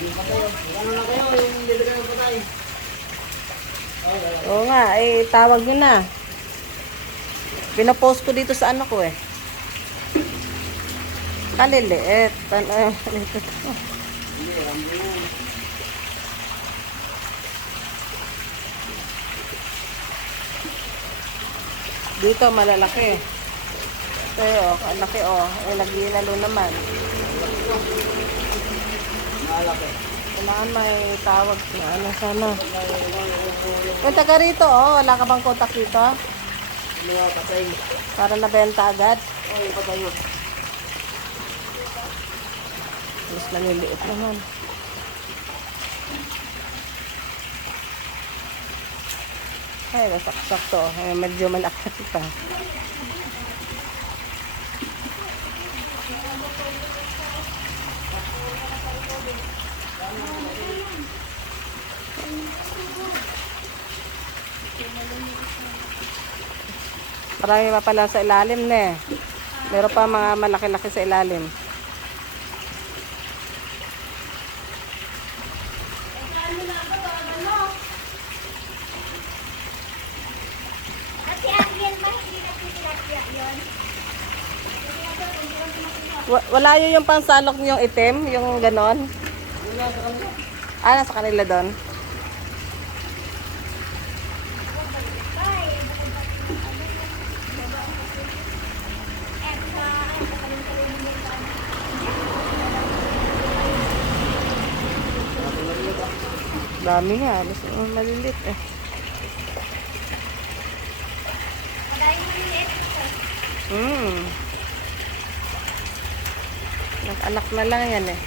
Ano na kayo, yung bibigyan ng patay? Oo nga, eh, tawag nyo na. Pinapost ko dito sa ano ko eh. Kaliliit. Ito to. Hindi, rambo yun. Dito malalaki. Ito oh, malaki oh. Eh, naglinalo naman. Malaki. Kailangan may tawag na ano sana. Punta ka rito oh, wala ka bang kontak dito? Ano nga, patay. Para nabenta agad. Ay, patay yun. Mas maliliit naman. Ay, nasaksak to. Ay, medyo malaki pa. Marami pa pala sa ilalim na eh. Meron pa mga malaki-laki sa ilalim. Wala yun yung pansalok yung itim, yung ganon. Ah, nasa kanila doon. Dami nga, mas malilit eh. Nag-anak na lang yan eh.